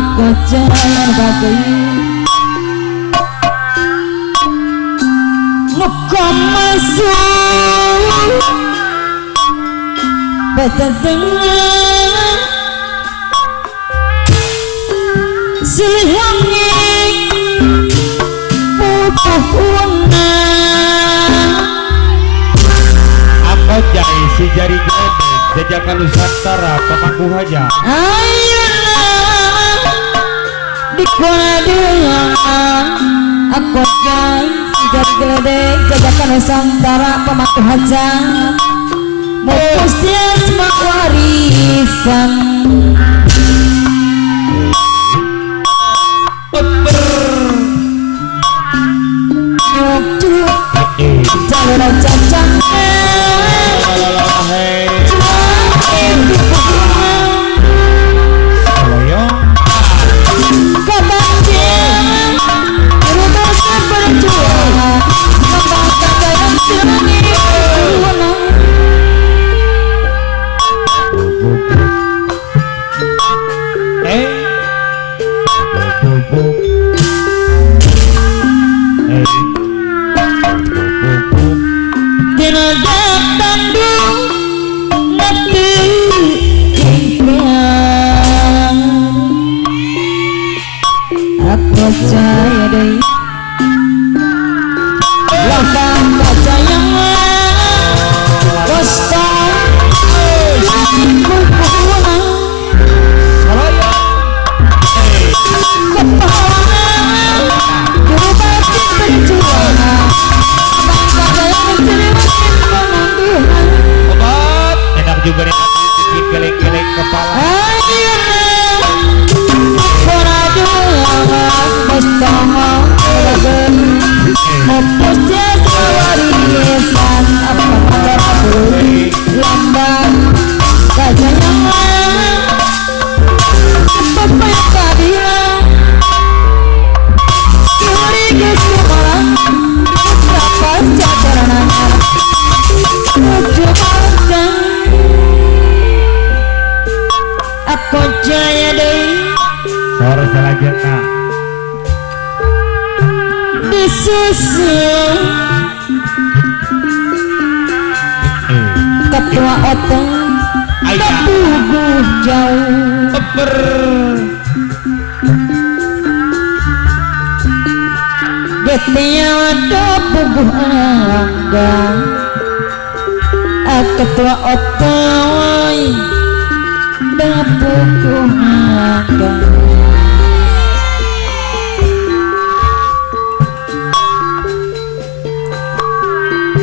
aku jalan bagai muka masuk betul dengan silihangnya pupuh warna apa jari si jari gede jajakan Nusantara pemangku haja ayolah di kuadang aku jai si jari gede jajakan Nusantara pemangku haja mupus dia semak warisan jalur cacang kebahagiaan berusaha berjuang membanggakan yang sirani percaya deh lakukan baca yang kosta kupunan kepahaman jurubati perjuangan bangsa yang mencari penampilan obat enak juga nih geleng-geleng kepala mopos jasa warisan apa kabar aku lambang gajah yang apa yang keadilan teori kesumaran berapa jajaran anak kejutan aku jaya deh suara selanjutnya disusul ketua otong kebubuh jauh getnya ada bubuh anggang ketua otong kebubuh anggang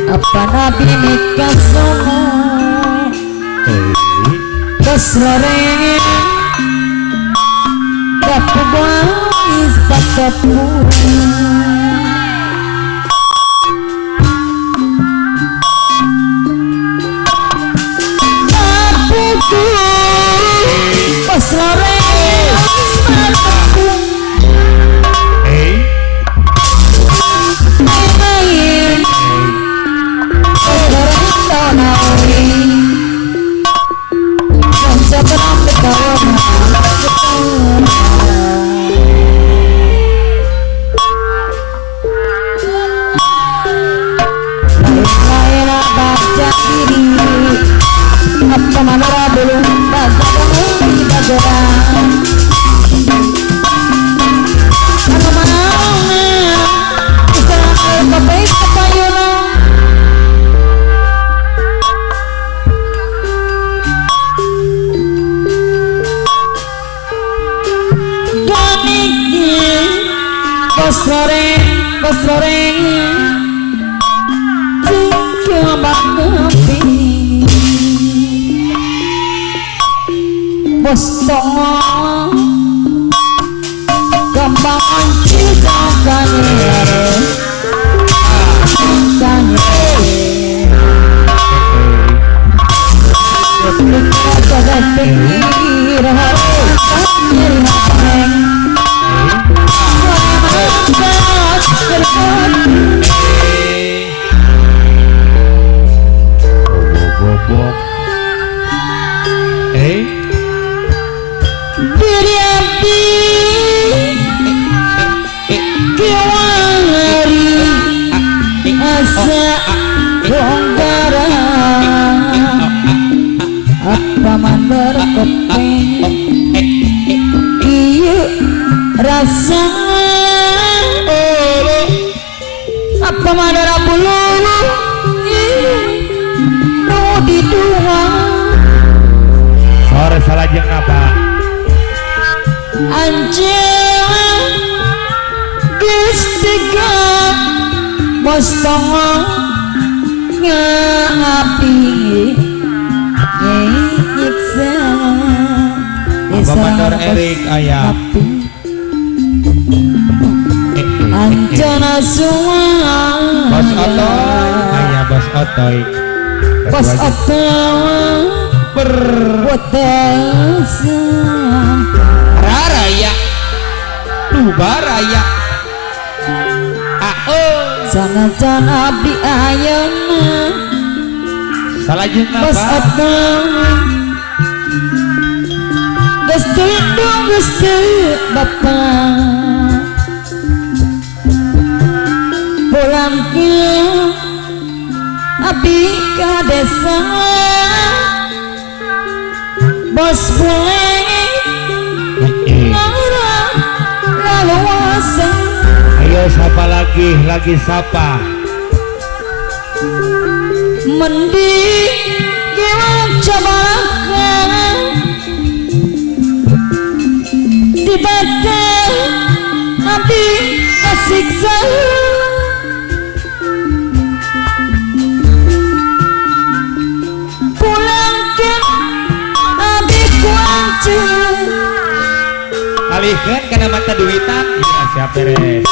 apa nabi nikah sono kesereng kapubuis patapur kapuku kesereng patapur apa manara belum bagai bageran apa mana bisa kopi kapayuno ganiknya kosreng jika bangepi bostongo gambangan cijakanya diri abdi kepen iya rasa apa madara bulu no di dua sore salajeng apa anjing geus tiga bos tongo ngapi nyiksa Bapak Erik ayah ancana semua Bos Otoy ayah Bos Otoy bos otoy berwatasa Raraya Dubaraya sanajan abdi ayeuna salajeng bos apa otoy geus tundung geus teu bapak pulang ke abdi ka desa bos boleh laluasa ayo siapa lagi siapa mending gimana coba tiba-tiba abdi kasiksa alihkeun kana mata duitan ya siap beres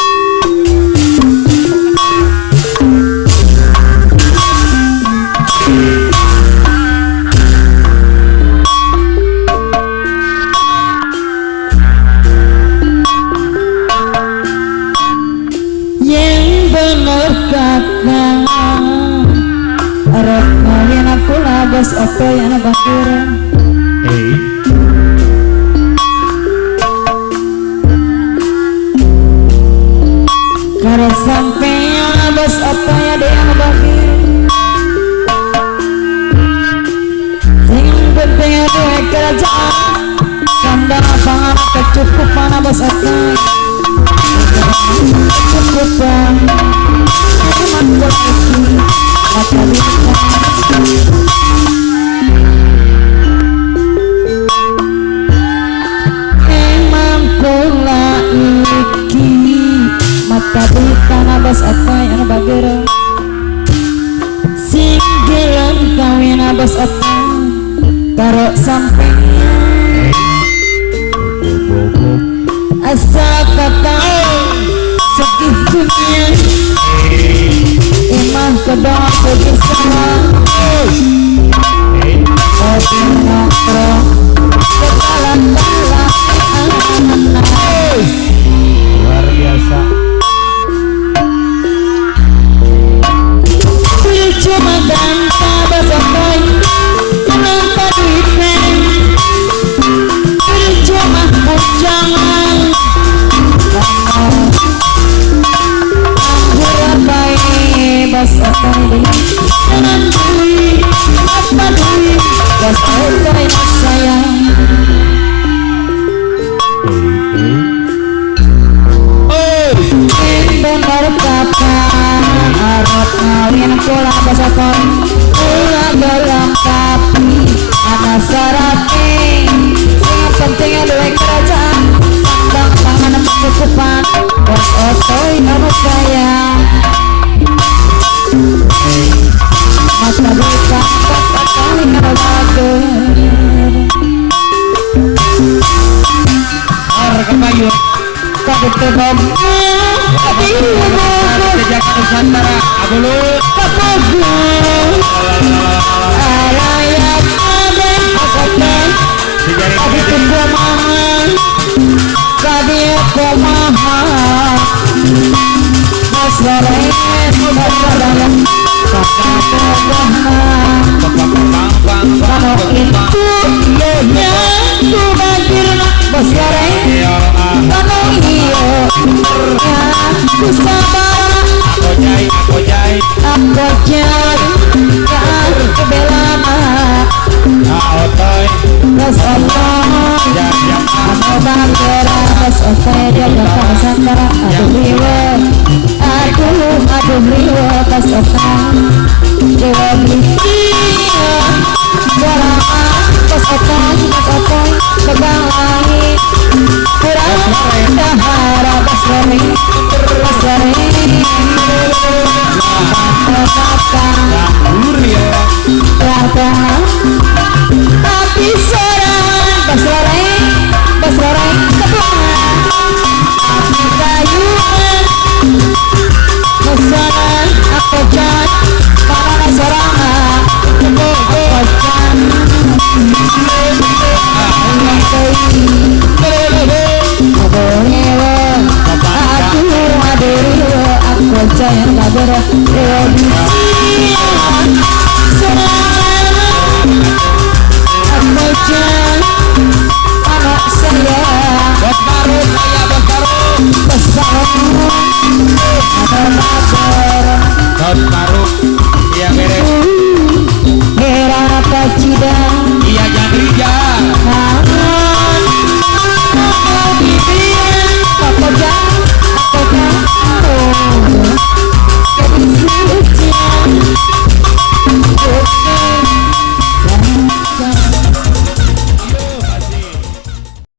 yang bener kakak arep ngawin aku lah bos oto yang bakirang karo sampean bos oto ya dia bakir sing penting duwe kerajaan sandang pangan kecukupan bos oto kecukupan iman kolektif mata bintang emang kula iki mata bintang abas apa yang bagera singgelan kawin abas apa karo sampean asal kata segitunya emang kedua bersama kopi nongkrong kepala-kepala luar biasa cuma tanpa bersokoy tanpa duitnya cuma jangan anggur baik bos otoy dengan duit apa duit bos otoy sayang bener papa harap ngawin kula bos otoy kula gelang tapi ada syaratnya yang pentingnya duit kerajaan sandang pangan kecukupan bos otoy anu sayang mata duita bos otoy anu bager kebayun kabut tebak tapi Jakarta Nusantara abulut kapagun alayak aben asakan kabut kumaha kabut kumaha masrare masrare kakak kalau itu yang ku bagirna masrare kalau iyo ku sabar aku jai aku jauh kan kebelana Otoy rasa Negara Dewa Bisa